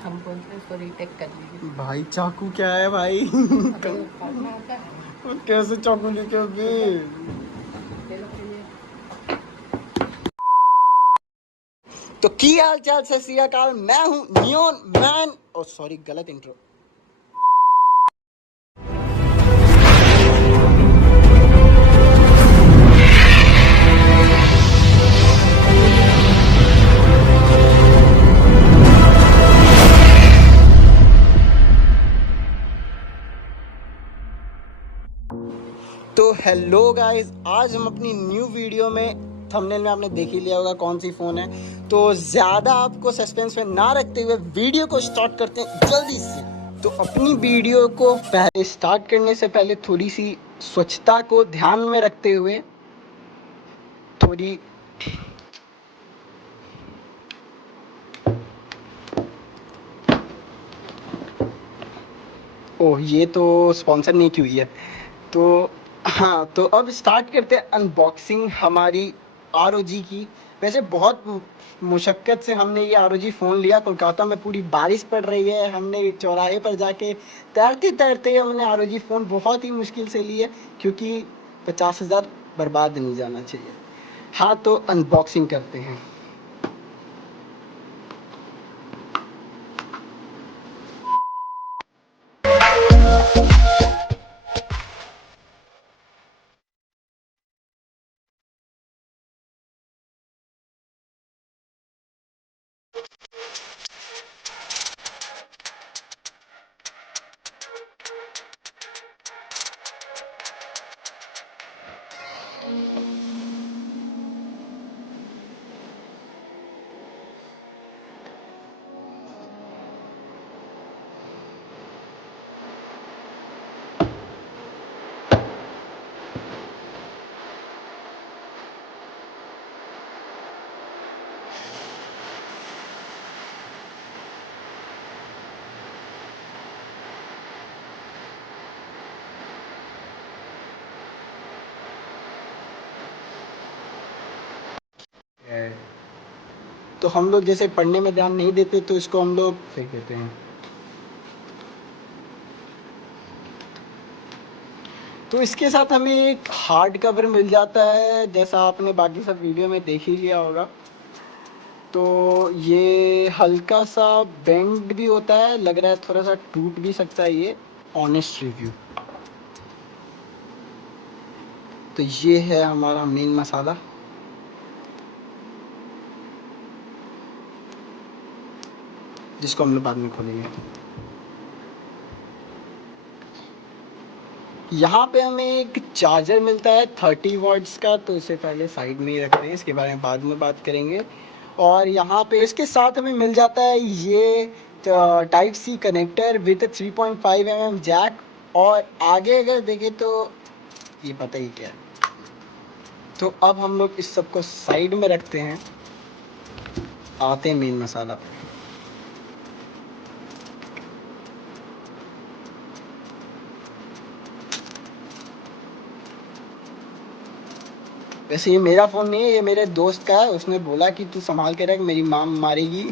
हम बोलते हैं इसको रीटेक कर लीजिए। भाई चाकू क्या है भाई? अभी उखाड़ना आता है। कैसे चाकू लेके अभी? ले लो फिर। तो की हाल चाल, सत श्री अकाल। मैं हूँ नियॉन मैन। ओ सॉरी, गलत इंट्रो। तो हेलो गाइस, आज हम अपनी न्यू वीडियो में, थंबनेल में आपने देख ही लिया होगा कौन सी फ़ोन है। तो ज़्यादा आपको सस्पेंस में ना रखते हुए वीडियो को स्टार्ट करते हैं जल्दी से। तो अपनी वीडियो को पहले स्टार्ट करने से पहले थोड़ी सी स्वच्छता को ध्यान में रखते हुए थोड़ी ओह, ये तो स्पॉन्सर नहीं की हुई है। तो हाँ, तो अब स्टार्ट करते हैं अनबॉक्सिंग हमारी आर की। वैसे बहुत मुशक्क़त से हमने ये आर फ़ोन लिया। कोलकाता में पूरी बारिश पड़ रही है, हमने चौराहे पर जाके तैरते तैरते हमने आर फ़ोन बहुत ही मुश्किल से लिए, क्योंकि 50,000 बर्बाद नहीं जाना चाहिए। हाँ, तो अनबॉक्सिंग करते हैं। तो हम लोग जैसे पढ़ने में ध्यान नहीं देते, तो इसको हम लोग फेंक देते हैं। तो इसके साथ हमें एक हार्ड कवर मिल जाता है, जैसा आपने बाकी सब वीडियो में देख ही लिया होगा। तो ये हल्का सा बेंड भी होता है, लग रहा है थोड़ा सा टूट भी सकता है ये। Honest review. तो ये है हमारा मेन मसाला, जिसको हम लोग बाद में खोलेंगे। यहाँ पे हमें एक चार्जर मिलता है 30 वॉट्स का, तो इसे पहले साइड में ही रखते हैं, इसके बारे में बाद में बात करेंगे। और यहाँ पे इसके साथ हमें मिल जाता है ये type C connector with 3.5 mm jack. और आगे अगर देखें तो ये पता ही क्या है। तो अब हम लोग इस सब को साइड में रखते हैं, आते हैं मेन मसाला पे। वैसे ये मेरा फ़ोन नहीं है, ये मेरे दोस्त का है। उसने बोला कि तू संभाल के रख, मेरी माँ मारेगी।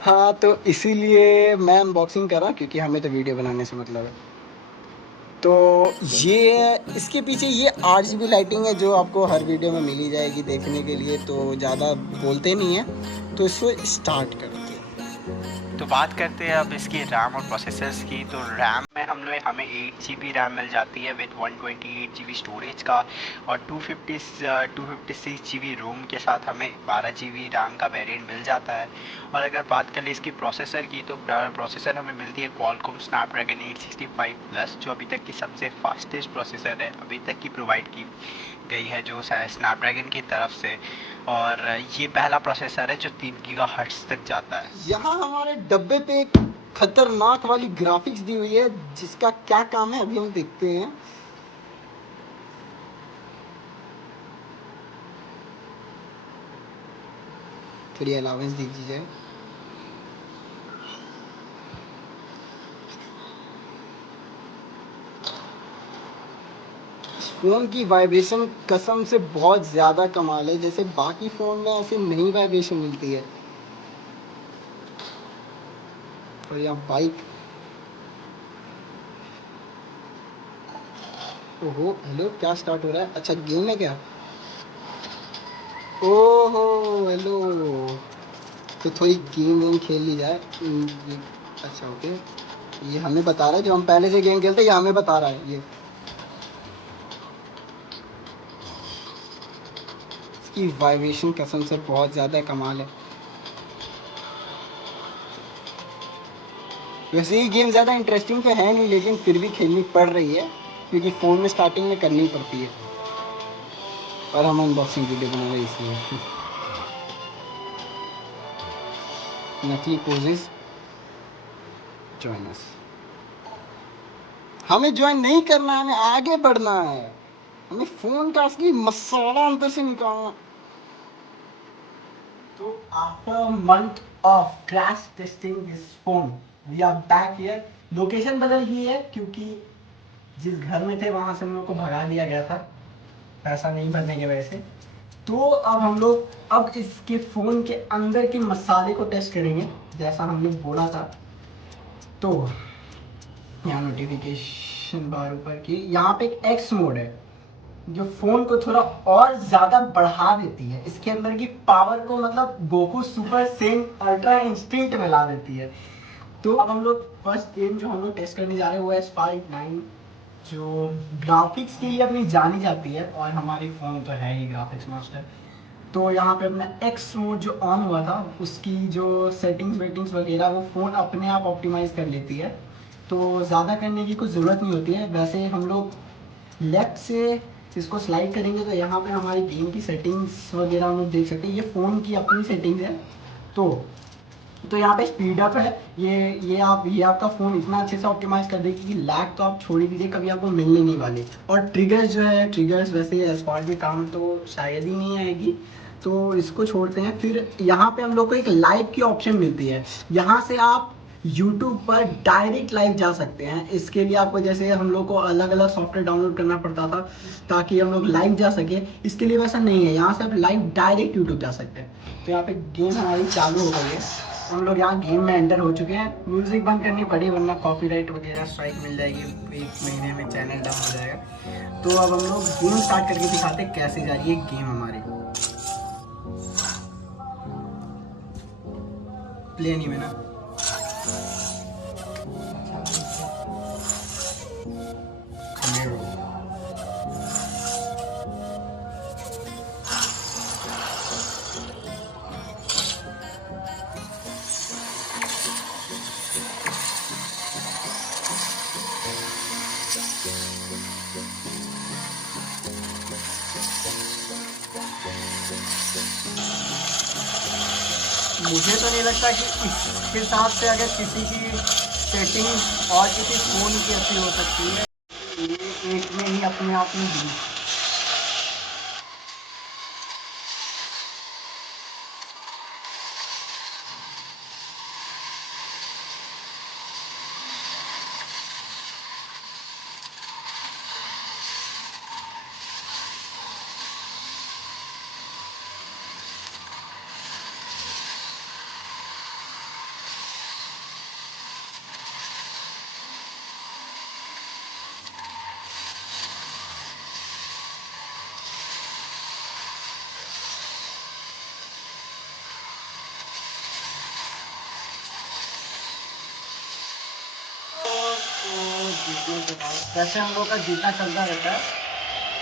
हाँ, तो इसीलिए मैं अनबॉक्सिंग कर रहा हूँ, क्योंकि हमें तो वीडियो बनाने से मतलब है। तो ये है, इसके पीछे ये RGB लाइटिंग है, जो आपको हर वीडियो में मिल ही जाएगी देखने के लिए, तो ज़्यादा बोलते नहीं है। तो इसको स्टार्ट करते हैं। तो बात करते हैं अब इसकी रैम और प्रोसेसर्स की। तो रैम में हमें 8 GB रैम मिल जाती है विद 128 GB स्टोरेज का, और 256 GB रोम के साथ हमें 12 GB रैम का वेरिएंट मिल जाता है। और अगर बात करें इसकी प्रोसेसर की, तो प्रोसेसर हमें मिलती है क्वालकॉम स्नैपड्रैगन 865 प्लस, जो अभी तक की सबसे फास्टेस्ट प्रोसेसर है अभी तक की प्रोवाइड की गई है, जो स्नैपड्रैगन की तरफ से। और ये पहला प्रोसेसर है जो 3 GHz तक जाता है। यहाँ हमारे डब्बे पे एक खतरनाक वाली ग्राफिक्स दी हुई है, जिसका क्या काम है अभी हम देखते हैं। थोड़ी अलावेंस दीजिए। फ़ोन की वाइब्रेशन कसम से बहुत ज़्यादा कमाल है, जैसे बाकी फ़ोन में ऐसी नहीं वाइब्रेशन मिलती है। और यहाँ बाइक, ओहो हेलो, क्या स्टार्ट हो रहा है? अच्छा गेम है क्या? ओहो हेलो, तो थोड़ी गेम वेम खेल ली जाए। अच्छा ओके, ये हमें बता रहा है जो हम पहले से गेम खेलते हैं, ये हमें बता रहा है। ये इसकी वाइब्रेशन कसम से बहुत ज़्यादा कमाल है। वैसे ये गेम ज़्यादा इंटरेस्टिंग तो है नहीं, लेकिन फिर भी खेलनी पड़ रही है क्योंकि फ़ोन में स्टार्टिंग में करनी पड़ती है, और हम अनबॉक्सिंग वीडियो बना रहे हैं इसलिए। नकली पोजेस, जॉइन अस। हमें ज्वाइन नहीं करना है, हमें आगे बढ़ना है, हमें फ़ोन का असली मसाला अंदर से निकालना। तो after month of crash testing this phone we are back here. Location बदल गई है क्योंकि जिस घर में थे वहां से हम लोग को भगा दिया गया था पैसा नहीं भरने की वजह से। तो अब हम लोग अब इसके फ़ोन के अंदर के मसाले को टेस्ट करेंगे जैसा हमने बोला था। तो यहाँ नोटिफिकेशन बार ऊपर की, यहाँ पे एक एक्स मोड है जो फोन को थोड़ा और ज्यादा बढ़ा देती है, इसके अंदर की पावर को मतलब Goku super Sen ultra instinct में ला देती है। तो अब हम लोग फर्स्ट गेम जो हम लोग टेस्ट करने जा रहे हैं वो है स्पाइक 9, जो ग्राफिक्स के लिए अपनी जानी जाती है, और हमारी फोन तो है ही ग्राफिक्स मास्टर। तो यहाँ पे अपना एक्स मोड जो ऑन हुआ था उसकी जो सेटिंग्स वेटिंग्स वगैरह वो फ़ोन अपने आप ऑप्टिमाइज़ कर लेती है, तो ज़्यादा करने की कोई ज़रूरत नहीं होती है। वैसे हम लोग लेफ्ट से इसको स्लाइड करेंगे तो यहाँ पे हमारी गेम की सेटिंग्स वगैरह हम लोग देख सकते हैं, ये फ़ोन की अपनी सेटिंग्स है। तो यहाँ पे स्पीड अप है, ये आपका फ़ोन इतना अच्छे से ऑप्टिमाइज़ कर देगी कि लैग तो आप छोड़ ही दीजिए, कभी आपको मिलने नहीं वाले। और ट्रिगर्स जो है, ट्रिगर्स वैसे एसफॉल्ट में काम तो शायद ही नहीं आएगी, तो इसको छोड़ते हैं। फिर यहाँ पे हम लोग को एक लाइव की ऑप्शन मिलती है, यहाँ से आप यूट्यूब पर डायरेक्ट लाइव जा सकते हैं। इसके लिए आपको जैसे हम लोग को अलग अलग सॉफ्टवेयर डाउनलोड करना पड़ता था ताकि हम लोग लाइव जा सके, इसके लिए वैसा नहीं है, यहाँ से आप लाइव डायरेक्ट यूट्यूब जा सकते हैं। तो यहाँ पे गेम हमारी चालू हो गई है, हम लोग यहाँ गेम में एंटर हो चुके हैं। म्यूज़िक बंद करनी पड़ी वरना कॉपीराइट वगैरह स्ट्राइक मिल जाएगी, 1 महीने में चैनल डाउन हो जाएगा। तो अब हम लोग गेम स्टार्ट करके दिखाते हैं कैसे जा रही है गेम हमारी। प्ले नहीं में ना, मुझे तो नहीं लगता कि इस हिसाब से अगर किसी की सेटिंग और किसी फ़ोन की अच्छी हो सकती है, ये एक में ही अपने आप में दी। वैसे हम लोग का जीता चलता रहता है,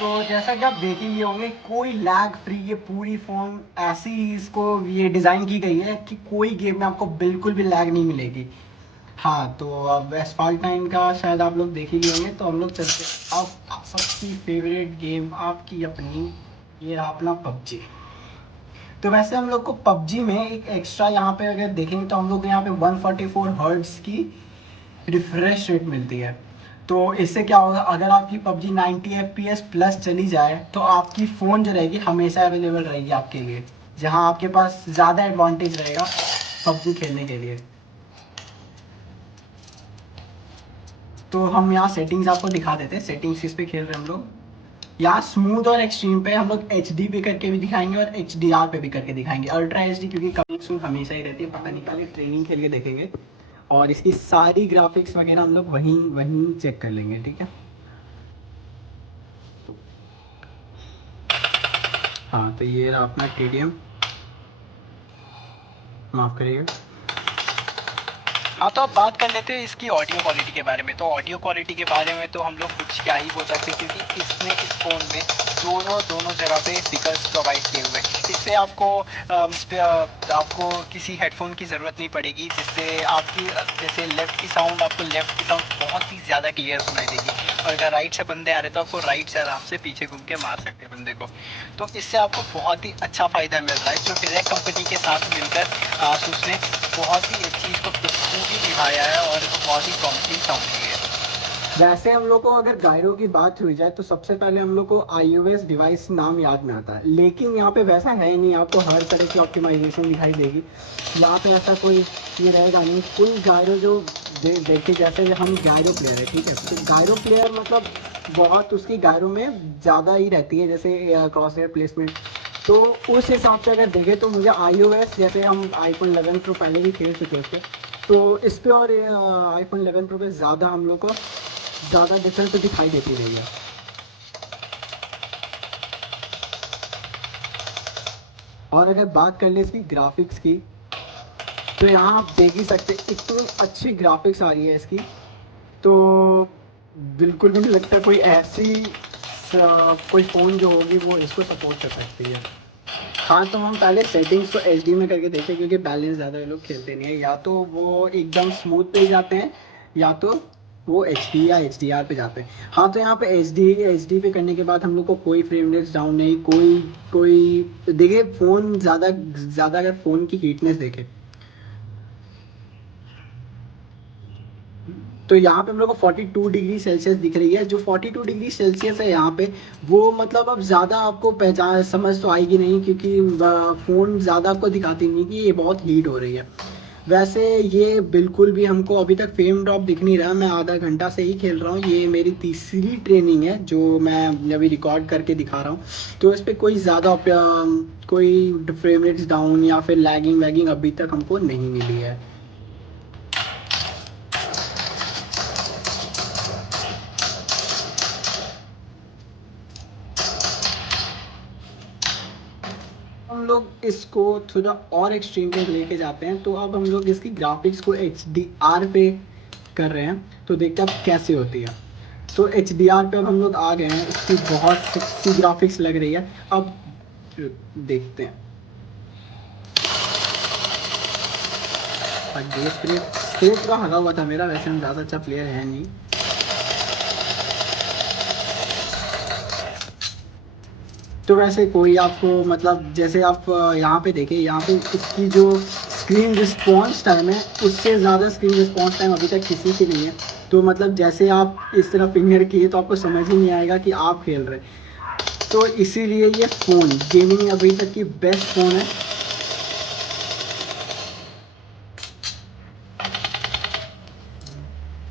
तो जैसा कि आप देख ही लिए होंगे कोई लैग फ्री, ये पूरी फ़ोन ऐसी ही इसको ये डिज़ाइन की गई है कि कोई गेम में आपको बिल्कुल भी लैग नहीं मिलेगी। हाँ, तो अब एसफॉल्ट 9 का शायद आप लोग देख ही लिए होंगे, तो हम लोग चलते अब सबकी फेवरेट गेम आपकी अपनी, ये रहा अपना पबजी। तो वैसे हम लोग को पबजी में एक एक्स्ट्रा यहाँ पे अगर देखेंगे तो हम लोग को यहाँ पे 144 हर्ट्ज़ की रिफ्रेश रेट मिलती है। तो इससे क्या होगा, अगर आपकी पबजी 90 FPS प्लस चली जाए तो आपकी फ़ोन जो रहेगी हमेशा अवेलेबल रहेगी आपके लिए, जहाँ आपके पास ज़्यादा एडवांटेज रहेगा पबजी खेलने के लिए। तो हम यहाँ सेटिंग्स आपको दिखा देते हैं, सेटिंग्स किस पे खेल रहे हैं हम लोग। यहाँ स्मूथ और एक्सट्रीम पे हम लोग HD पे करके भी दिखाएंगे और HDR पे भी करके दिखाएंगे। अल्ट्रा HD क्योंकि कमिंग सून हमेशा ही रहती है, पता नहीं कल ट्रेनिंग खेल के देखेंगे और इसकी सारी ग्राफिक्स वगैरह हम लोग वहीं वहीं चेक कर लेंगे, ठीक है। हाँ तो ये रहा अपना TDM, माफ़ करिएगा। हाँ तो अब बात कर लेते हैं इसकी ऑडियो क्वालिटी के बारे में। तो ऑडियो क्वालिटी के बारे में तो हम लोग कुछ क्या ही बोल सकते हैं, क्योंकि इसमें इस फ़ोन में दोनों जगह पे स्पीकर्स प्रोवाइड किए हुए हैं। इससे आपको किसी हेडफोन की ज़रूरत नहीं पड़ेगी, जिससे आपकी जैसे लेफ़्ट की साउंड बहुत ही ज़्यादा क्लियर सुनाई देगी, और अगर राइट से बंदे आ रहे तो आपको राइट से आराम से पीछे घूम के मार सकते हैं बंदे को। तो इससे आपको बहुत ही अच्छा फ़ायदा मिल रहा है, जो डायरेक्ट कंपनी के साथ मिलकर आसूस ने बहुत ही अच्छी इसको खूबी निभाया है और बहुत ही प्रॉमिसिंग साउंड है। वैसे हम लोग को अगर गायरो की बात हुई जाए तो सबसे पहले हम लोग को iOS डिवाइस नाम याद में आता है, लेकिन यहाँ पे वैसा है नहीं। आपको हर तरह की ऑप्टिमाइजेशन दिखाई देगी, यहाँ पे ऐसा कोई ये रहेगा नहीं। फुल गायरो जो देखिए, जैसे हम गायरो प्लेयर है, ठीक है, तो गायरो प्लेयर मतलब बहुत उसकी गायरो में ज़्यादा ही रहती है, जैसे क्रॉस एयर प्लेसमेंट। तो उस हिसाब से अगर देखें तो मुझे iOS, जैसे हम iPhone 11 प्रो पहले भी खेल चुके हैं उस पर, तो इस पर और iPhone 11 प्रो पे ज़्यादा हम लोग को ज़्यादा डिफरेंस तो दिखाई देती रही है। और अगर बात कर ले इसकी ग्राफिक्स की, तो यहाँ आप देख ही सकते इतनी अच्छी ग्राफिक्स आ रही है इसकी, तो बिल्कुल भी नहीं लगता कोई ऐसी कोई फ़ोन जो होगी वो इसको सपोर्ट कर सकती है। हाँ तो हम पहले सेटिंग्स को HD में करके देखते हैं, क्योंकि बैलेंस ज़्यादा लोग खेलते नहीं है, या तो वो एकदम स्मूथ पे जाते हैं या तो वो HD या HDR पे जाते हैं। हाँ तो यहाँ पे HD पे करने के बाद हम लोग को कोई फ्रेम रेट डाउन नहीं, कोई देखिए फ़ोन ज़्यादा अगर फ़ोन की हीटनेस देखे तो यहाँ पे हम लोग को 42 डिग्री सेल्सियस दिख रही है। जो 42 डिग्री सेल्सियस है यहाँ पे, वो मतलब अब ज़्यादा आपको पहचान समझ तो आएगी नहीं, क्योंकि फ़ोन ज़्यादा आपको दिखाती नहीं कि ये बहुत हीट हो रही है। वैसे ये बिल्कुल भी हमको अभी तक फ्रेम ड्रॉप दिख नहीं रहा। मैं आधा घंटा से ही खेल रहा हूँ, ये मेरी तीसरी ट्रेनिंग है जो मैं अभी रिकॉर्ड करके दिखा रहा हूँ। तो इस पर कोई ज़्यादा कोई फ्रेम रेट्स डाउन या फिर लैगिंग अभी तक हमको नहीं मिली है। हम लोग इसको थोड़ा और एक्सट्रीम पे लेके जाते हैं, तो अब हम लोग इसकी ग्राफिक्स को HDR पे कर रहे हैं, तो देखते हैं अब कैसे होती है। तो HDR पे अब हम लोग आ गए हैं, इसकी बहुत सेक्सी ग्राफिक्स लग रही है। अब देखते हैं। स्पेस का हगा हुआ था मेरा, वैसे हम ज़्यादा अच्छा प्लेयर है नहीं। तो वैसे कोई आपको मतलब जैसे आप यहाँ पे देखिए, यहाँ पे इसकी जो स्क्रीन रिस्पॉन्स टाइम है उससे ज़्यादा स्क्रीन रिस्पॉन्स टाइम अभी तक किसी की नहीं है। तो मतलब जैसे आप इस तरह फिंगर किए तो आपको समझ ही नहीं आएगा कि आप खेल रहे हैं। तो इसीलिए ये फ़ोन गेमिंग अभी तक की बेस्ट फ़ोन है।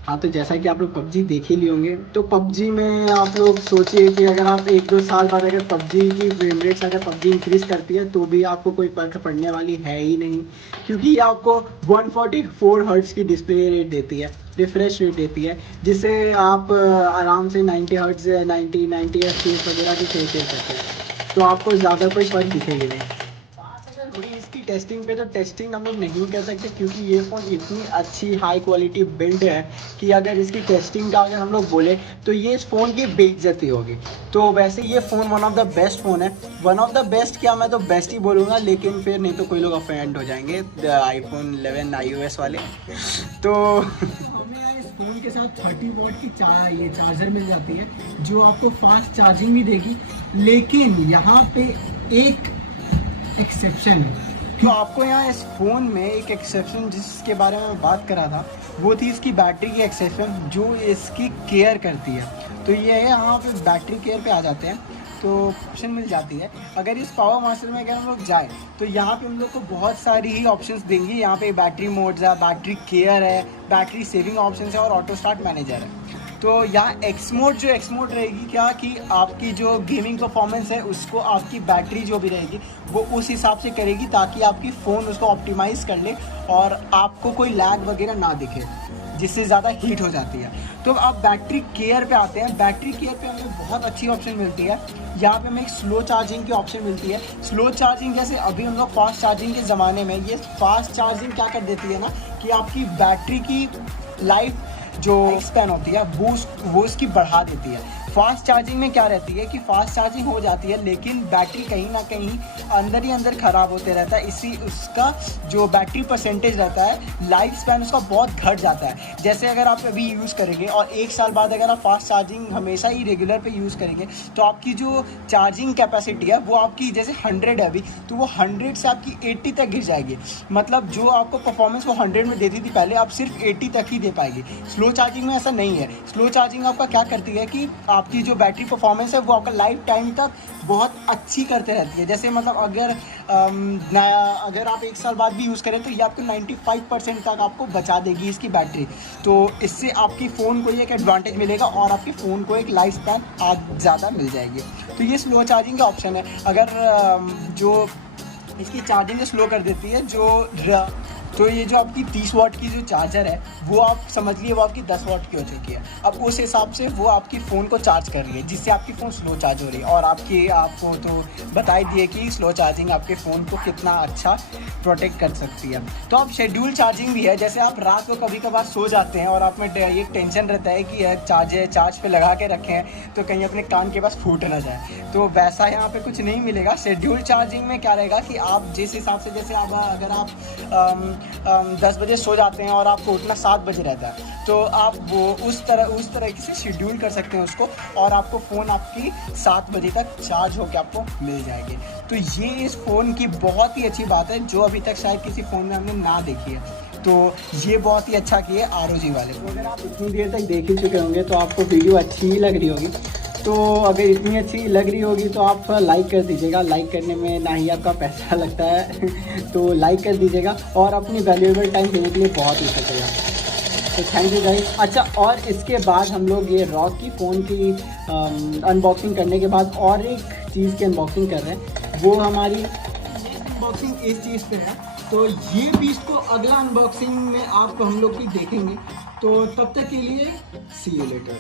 हाँ तो जैसा कि आप लोग PUBG देख ही लिए होंगे, तो PUBG में आप लोग सोचिए कि अगर आप 1-2 साल बाद अगर PUBG की फ्रेम रेट्स अगर PUBG इंक्रीज़ करती है तो भी आपको कोई फर्क पड़ने वाली है ही नहीं, क्योंकि ये आपको 144 हर्ट्ज़ की डिस्प्ले रेट देती है, रिफ्रेश रेट देती है, जिससे आप आराम से 90 हर्ट्ज़ 90 FPS वगैरह की खेल सकते हैं। तो आपको ज़्यादा कोई फर्क दिखेगी नहीं। थोड़ी इसकी टेस्टिंग पे, तो टेस्टिंग हम लोग नहीं कर सकते, क्योंकि ये फ़ोन इतनी अच्छी हाई क्वालिटी बिल्ड है कि अगर इसकी टेस्टिंग का अगर हम लोग बोले तो ये इस फ़ोन की बेइज्जती होगी। तो वैसे ये phone one of the best phone है। वन ऑफ द बेस्ट क्या, मैं तो बेस्ट ही बोलूँगा, लेकिन फिर नहीं तो कोई लोग ऑफेंड हो जाएंगे iPhone 11 iOS वाले। तो हमें इस फ़ोन के साथ 30 वॉट की ये चार्जर मिल जाती है, जो आपको फास्ट चार्जिंग भी देगी। लेकिन यहाँ पे एक एक्सेप्शन है। तो आपको यहाँ इस फ़ोन में एक एक्सेप्शन जिसके बारे में मैं बात कर रहा था, वो थी इसकी बैटरी की एक्सेप्शन, जो इसकी केयर करती है। तो ये है, यहाँ पे बैटरी केयर पे आ जाते हैं तो ऑप्शन मिल जाती है। अगर इस पावर मास्टर में अगर हम लोग जाए तो यहाँ पे हम लोग को बहुत सारी ही ऑप्शंस देंगी। यहाँ पे बैटरी मोड्स है, बैटरी केयर है, बैटरी सेविंग ऑप्शन है और ऑटो स्टार्ट मैनेजर है। तो यहाँ एक्स मोड रहेगी क्या कि आपकी जो गेमिंग परफॉर्मेंस है उसको आपकी बैटरी जो भी रहेगी वो उस हिसाब से करेगी, ताकि आपकी फ़ोन उसको ऑप्टिमाइज़ कर ले और आपको कोई लैग वगैरह ना दिखे जिससे ज़्यादा हीट हो जाती है। तो अब बैटरी केयर पे आते हैं। बैटरी केयर पे हमें बहुत अच्छी ऑप्शन मिलती है। यहाँ पे हमें एक स्लो चार्जिंग की ऑप्शन मिलती है। स्लो चार्जिंग जैसे अभी हम लोग फास्ट चार्जिंग के ज़माने में, ये फास्ट चार्जिंग क्या कर देती है ना कि आपकी बैटरी की लाइफ जो स्पैन होती है वो उसकी बढ़ा देती है। फास्ट चार्जिंग में क्या रहती है कि फास्ट चार्जिंग हो जाती है लेकिन बैटरी कहीं ना कहीं अंदर ही अंदर ख़राब होते रहता है, इसी उसका जो बैटरी परसेंटेज रहता है लाइफ स्पैन उसका बहुत घट जाता है। जैसे अगर आप अभी यूज़ करेंगे और 1 साल बाद अगर आप फास्ट चार्जिंग हमेशा ही रेगुलर पे यूज़ करेंगे तो आपकी जो चार्जिंग कैपेसिटी है वो आपकी जैसे 100 है अभी, तो वो 100 से आपकी 80 तक गिर जाएगी। मतलब जो आपको परफॉर्मेंस वो 100 में देती थी पहले, आप सिर्फ 80 तक ही दे पाएगी। स्लो चार्जिंग में ऐसा नहीं है। स्लो चार्जिंग आपका क्या करती है कि आपकी जो बैटरी परफॉर्मेंस है वो आपका लाइफ टाइम तक बहुत अच्छी करते रहती है। जैसे मतलब अगर आप 1 साल बाद भी यूज़ करें तो ये आपको 95% तक आपको बचा देगी इसकी बैटरी। तो इससे आपकी फ़ोन को एक एडवांटेज मिलेगा और आपके फ़ोन को एक लाइफ स्पैन आज ज़्यादा मिल जाएगी। तो ये स्लो चार्जिंग का ऑप्शन है। अगर जो इसकी चार्जिंग स्लो कर देती है तो ये जो आपकी 30 वाट की जो चार्जर है वो आप समझ लिए वो आपकी 10 वाट की हो चुकी है। अब उस हिसाब से वो आपकी फ़ोन को चार्ज कर रही है जिससे आपकी फ़ोन स्लो चार्ज हो रही है। और आपको तो बता ही दिए कि स्लो चार्जिंग आपके फ़ोन को कितना अच्छा प्रोटेक्ट कर सकती है। तो अब शेड्यूल चार्जिंग भी है। जैसे आप रात को कभी कभार सो जाते हैं और आप में ये टेंशन रहता है कि यार चार्ज पे लगा के रखे हैं तो कहीं अपने कान के पास फूट ना जाए, तो वैसा यहाँ पे कुछ नहीं मिलेगा। शेड्यूल चार्जिंग में क्या रहेगा कि आप जिस हिसाब से जैसे अगर आप 10 बजे सो जाते हैं और आपको उठना 7 बजे रहता है तो आप वो उस तरह से शेड्यूल कर सकते हैं उसको, और आपको फ़ोन आपकी 7 बजे तक चार्ज होकर आपको मिल जाएगी। तो ये इस फ़ोन की बहुत ही अच्छी बात है जो अभी तक शायद किसी फ़ोन में हमने ना देखी है। तो ये बहुत ही अच्छा किए ROG वाले। तो अगर आप इतनी देर तक देख ही चुके होंगे तो आपको वीडियो अच्छी ही लग रही होगी। तो अगर इतनी अच्छी लग रही होगी तो आप लाइक कर दीजिएगा। लाइक करने में ना ही आपका पैसा लगता है तो लाइक कर दीजिएगा और अपनी वैल्यूएबल टाइम देने के लिए बहुत ही शुक्रिया। तो थैंक यू गाइस। अच्छा, और इसके बाद हम लोग ये ROG की फ़ोन की अनबॉक्सिंग करने के बाद और एक चीज़ की अनबॉक्सिंग कर रहे हैं। वो हमारी अनबॉक्सिंग इस चीज़ पे है, तो ये पीस को अगला अनबॉक्सिंग में आपको हम लोग की देखेंगे। तो तब तक के लिए सी यू लेटर।